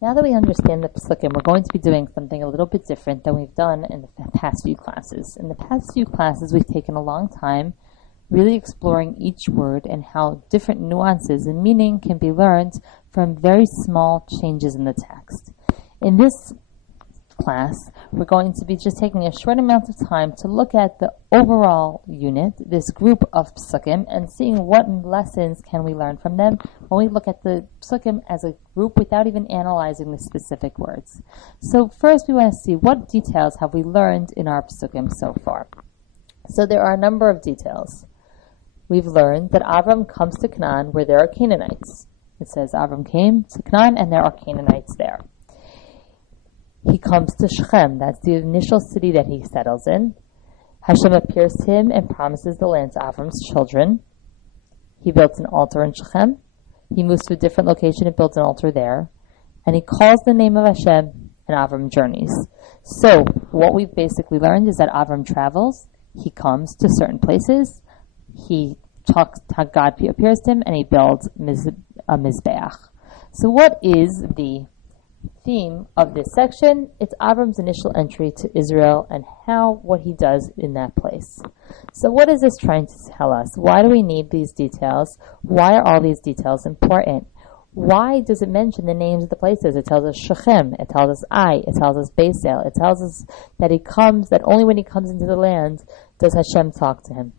Now that we understand the psukim, we're going to be doing something a little bit different than we've done in the past few classes. In the past few classes, we've taken a long time really exploring each word and how different nuances and meaning can be learned from very small changes in the text. In this class, we're going to be just taking a short amount of time to look at the overall unit, this group of psukim, and seeing what lessons can we learn from them when we look at the psukim as a group without even analyzing the specific words. So first we want to see what details have we learned in our psukim so far. So there are a number of details. We've learned that Avram comes to Canaan where there are Canaanites. It says Avram came to Canaan and there are Canaanites there. He comes to Shechem, that's the initial city that he settles in. Hashem appears to him and promises the land to Avram's children. He builds an altar in Shechem. He moves to a different location and builds an altar there. And he calls the name of Hashem, and Avram journeys. So, what we've basically learned is that Avram travels, he comes to certain places, he talks, God appears to him, and he builds a Mizbeach. So what is the theme of this section? It's Avram's initial entry to Israel and what he does in that place. So what is this trying to tell us? Why do we need these details? Why are all these details important? Why does it mention the names of the places? It tells us Shechem, it tells us Ai, it tells us Beisel, it tells us that only when he comes into the land does Hashem talk to him.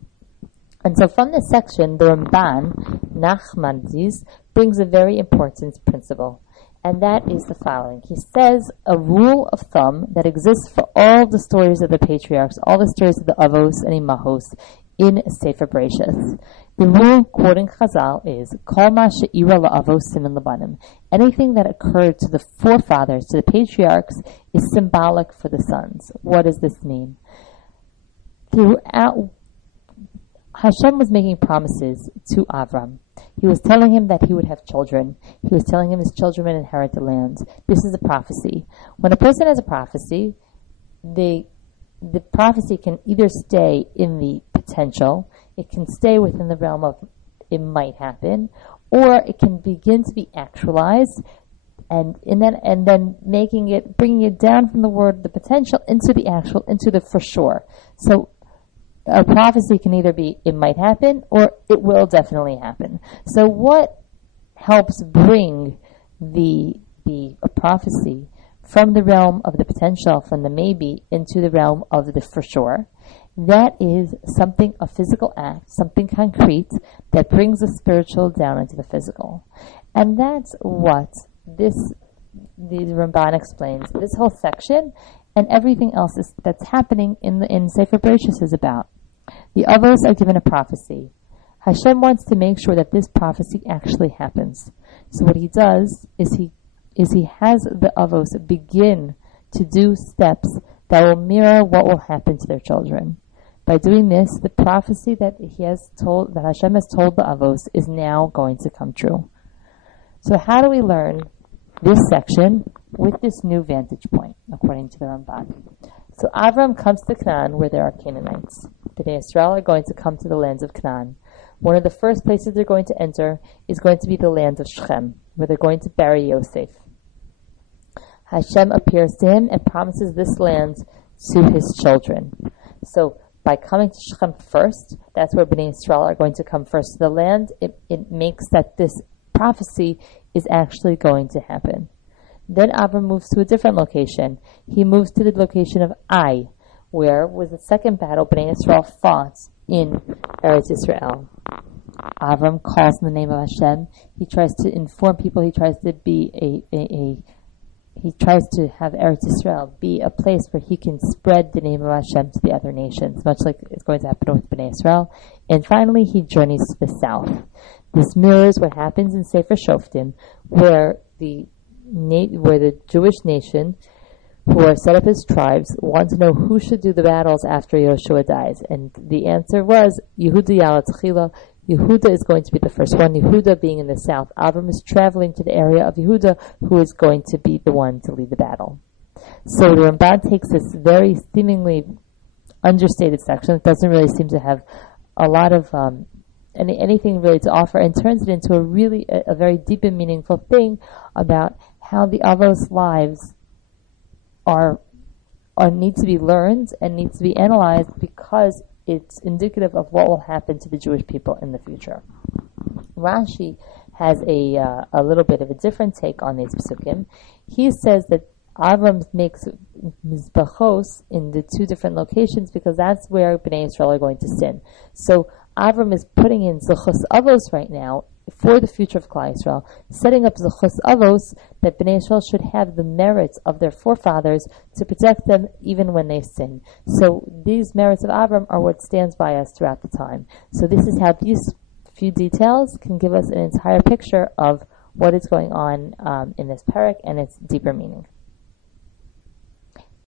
And so from this section, the Ramban, Nachmanides, brings a very important principle. And that is the following. He says a rule of thumb that exists for all the stories of the patriarchs, all the stories of the Avos and Imahos in Sefer Bereshis. The rule, quoting Chazal, is Kol ma she'ira la'avos siman labanim. Anything that occurred to the forefathers, to the patriarchs, is symbolic for the sons. What does this mean? Throughout, Hashem was making promises to Avram. He was telling him that he would have children. He was telling him his children would inherit the land. This is a prophecy. When a person has a prophecy, the prophecy can either stay in the potential, it can stay within the realm of it might happen, or it can begin to be actualized, and then bringing it down from the word the potential into the actual, into the for sure. So a prophecy can either be it might happen or it will definitely happen. So what helps bring a prophecy from the realm of the potential, from the maybe, into the realm of the for sure? That is something, a physical act, something concrete that brings the spiritual down into the physical. And that's what the Ramban explains. This whole section and everything else that's happening in Sefer Bereshis is about. The Avos are given a prophecy. Hashem wants to make sure that this prophecy actually happens. So what he does is he has the Avos begin to do steps that will mirror what will happen to their children. By doing this, the prophecy that Hashem has told the Avos is now going to come true. So how do we learn this section with this new vantage point, according to the Ramban? So Avram comes to Canaan where there are Canaanites. Bnei Israel are going to come to the lands of Canaan. One of the first places they're going to enter is going to be the land of Shechem, where they're going to bury Yosef. Hashem appears to him and promises this land to his children. So by coming to Shechem first, that's where Bnei Israel are going to come first to the land. It makes that this prophecy is actually going to happen. Then Avram moves to a different location. He moves to the location of Ai, where was the second battle Bnei Israel fought in Eretz Israel. Avram calls in the name of Hashem. He tries to inform people. He tries to be he tries to have Eretz Israel be a place where he can spread the name of Hashem to the other nations, much like it's going to happen with Bnei Israel. And finally, he journeys to the south. This mirrors what happens in Sefer Shoftim, where the Jewish nation, who are set up as tribes, want to know who should do the battles after Yoshua dies. And the answer was Yehuda Yalatchila. Yehuda is going to be the first one, Yehuda being in the south. Avram is traveling to the area of Yehuda, who is going to be the one to lead the battle. So the Ramban takes this very seemingly understated section, it doesn't really seem to have a lot of anything really to offer, and turns it into a very deep and meaningful thing about how the Avos lives are need to be learned and need to be analyzed, because it's indicative of what will happen to the Jewish people in the future. Rashi has a little bit of a different take on these psukim. He says that Avram makes mizbachos in the two different locations because that's where Bnei Israel are going to sin. So Avram is putting in zechus avos right now for the future of Klal Yisrael, setting up zechus avos that Bnei Israel should have the merits of their forefathers to protect them even when they sin. So these merits of Avram are what stands by us throughout the time. So this is how these few details can give us an entire picture of what is going on in this perek and its deeper meaning.